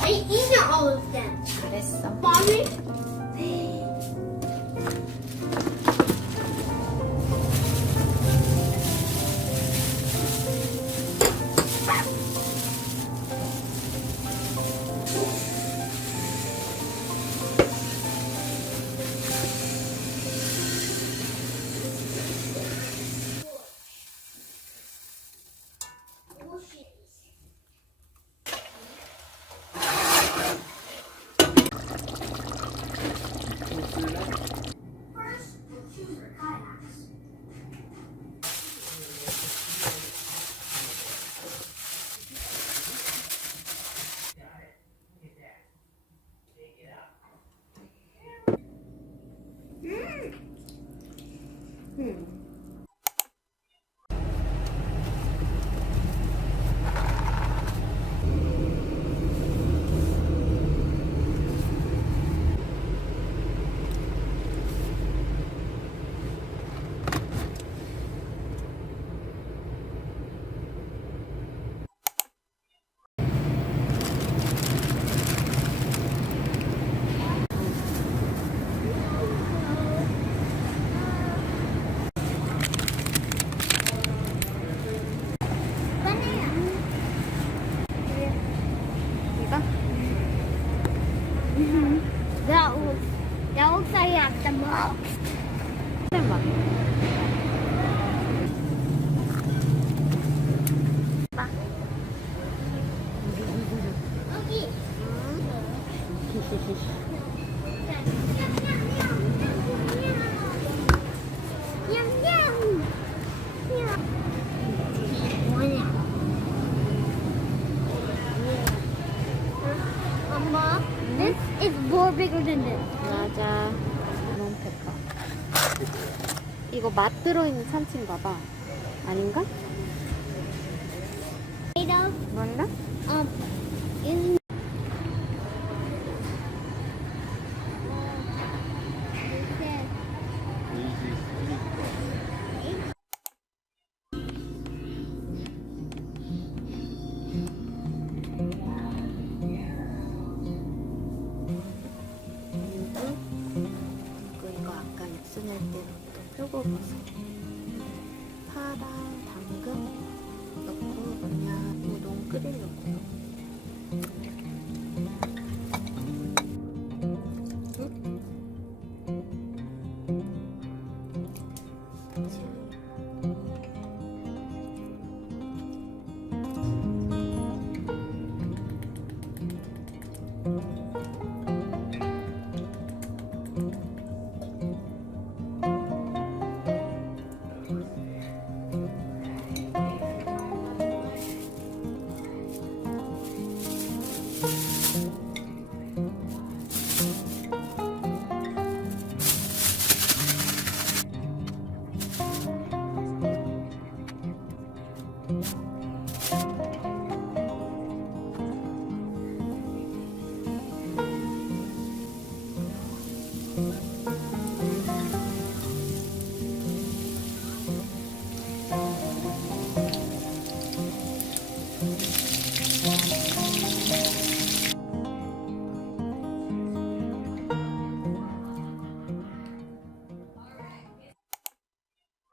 I eat all of them. 잘했어. Mommy? First, we'll choose our kayaks. That looks like you have the most. 여기. Mama, this is more bigger than this. 맞아. 레몬페퍼. 이거 맛 들어있는 참치인가 봐. 아닌가? Tomato. 뭔가? In 이거 아까 육수 낼 때로 또 표고버섯, 파랑, 당근 넣고 그냥 우동 끓이려고.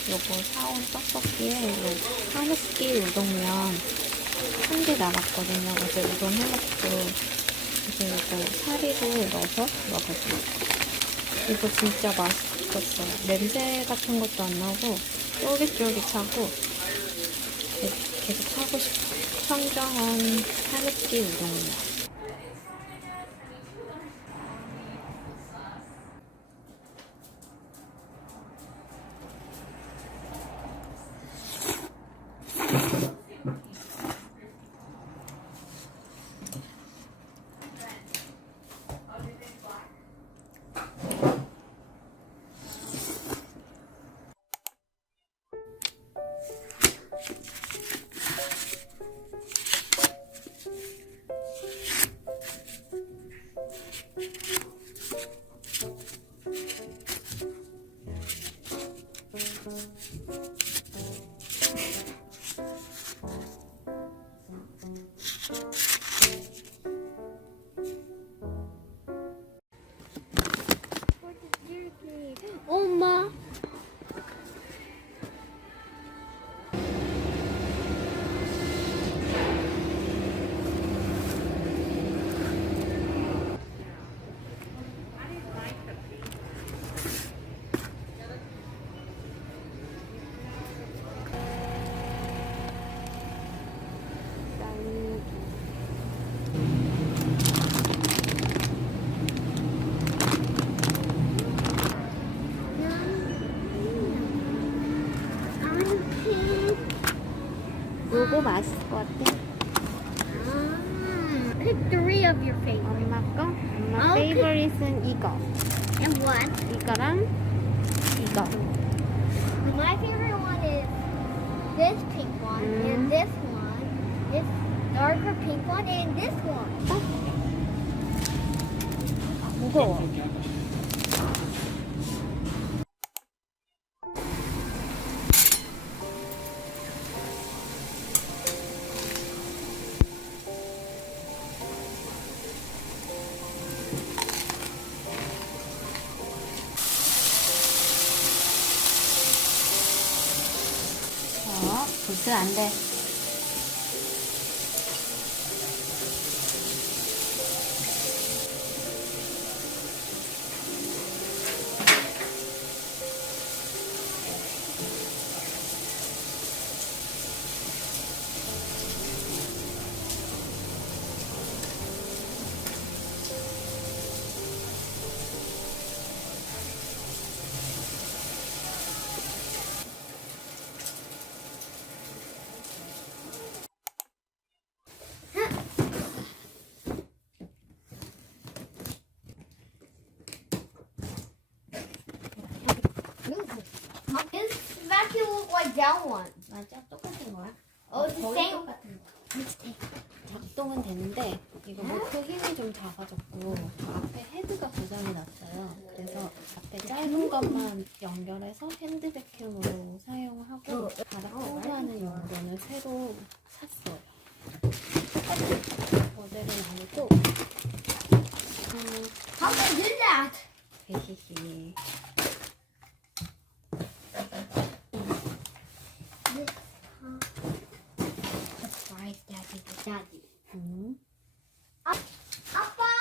요거 사온 떡볶이에 이거 한우끼 우동면 한 개 남았거든요. 어제 우동 해먹고 이제 이거 사리를 넣어서 먹었어요. 이거 진짜 맛있었어요. 냄새 같은 것도 안 나고 쫄깃쫄깃하고 계속 사고 싶어요. 청정원 한우끼 우동면. 맛있을 것 같아. Pick three of your favorite. 엄마 거? 엄마 아, 페이버릿은 이거. And what? 이거랑 이거. My favorite one is this pink one, and this one, this darker pink one, and this one. 무거워. 불 안 돼. This vacuum looks like that one. 맞아, 똑같은 거야. Oh, it's the 거의 same. 똑같은 거. 작동은 되는데 이거 모터 힘이 좀 작아졌고 앞에 헤드가 고장이 났어요. 그래서 앞에 짧은 것만 연결해서 핸드 백큐으로 사용하고 바닥 청소하는 용도는 새로 샀어요. 똑같은 모델은 아니고 How can I do that? 히히히. Surprise, Daddy. Appa!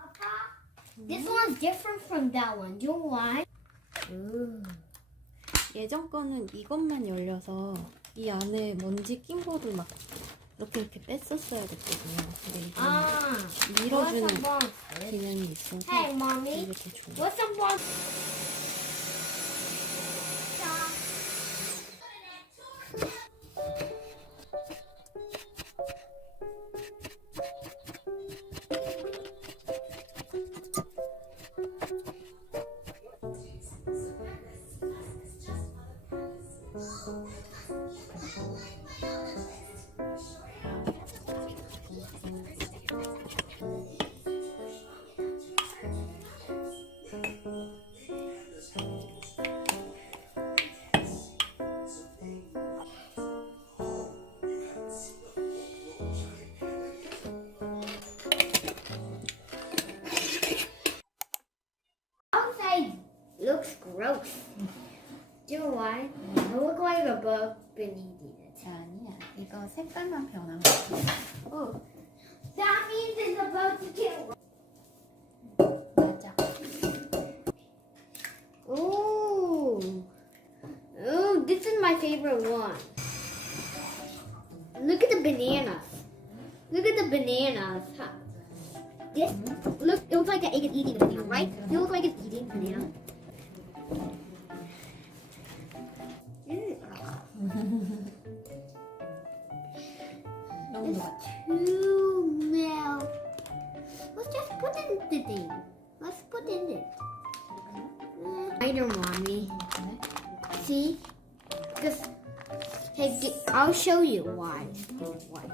Appa! This one's different from that one. Do you know why? 예전 거는 이것만 열려서 이 안에 먼지 낀 거를 막 이렇게 뺐었어야 됐거든요. 근데 이거는 밀어주는 기능이 있어서 Hey, mommy. 이렇게 좋아요. What's some more? Outside looks gross. Do you know why? It looks like a bug been eating it. 아니야. 이거 색깔만 변한 거. Oh, that means it's about to get. 맞아. Ooh, ooh, this is my favorite one. Look at the bananas. Look at the bananas. This look. It looks like the egg is eating the banana, right? It looks like it's eating banana. 너무 It's 좋아. too melt. Let's just put in the thing. Let's put in it. Spider mommy. See? Because hey, I'll show you why. Why?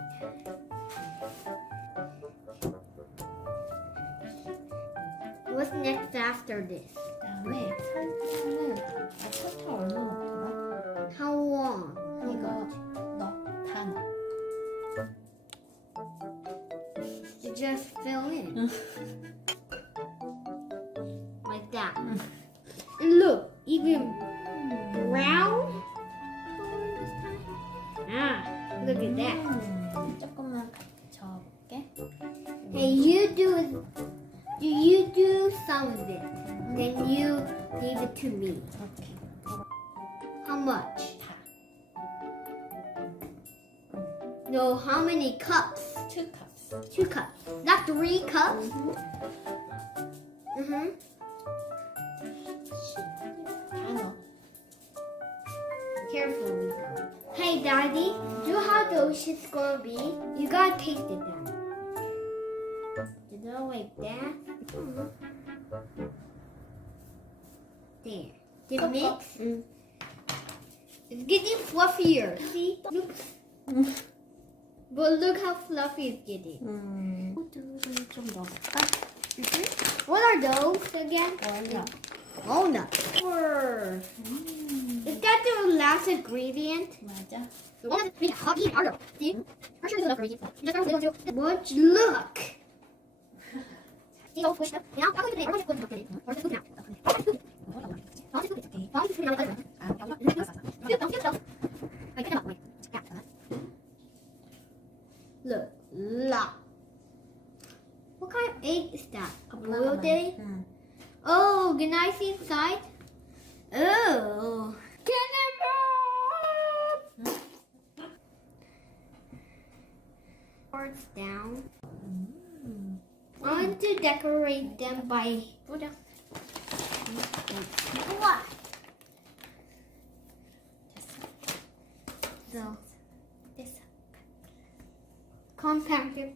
What's next after this? 그다음에 설탕은 설탕 얼마 넣더라? How long? 이거 다 넣어. You just fill in. Like that. And look, even brown. Ah, look at that. 조금만 저어볼게. Hey, you do some of it. Then you give it to me. 이렇게 How much? 다. No, how many cups? 2cups. 2 cups. Not 3 cups? Mm-hmm. 다 넣어. Carefully. Hey, Okay, Daddy, do how delicious it's gonna be. You gotta taste it then. You know, like that. There. The mix is getting fluffier. See? Look. But look how fluffy it's getting. 호두를 좀 넣을까? What are those again? 월넛. Walnuts. Is that the last ingredient? 맞아. Much look. Look, look. What kind of egg is that? A boiled egg? 응. Oh, can I see inside? Oh. Cannonball! Cards down. I want to decorate them by 뿌려. what? So 됐어. compacted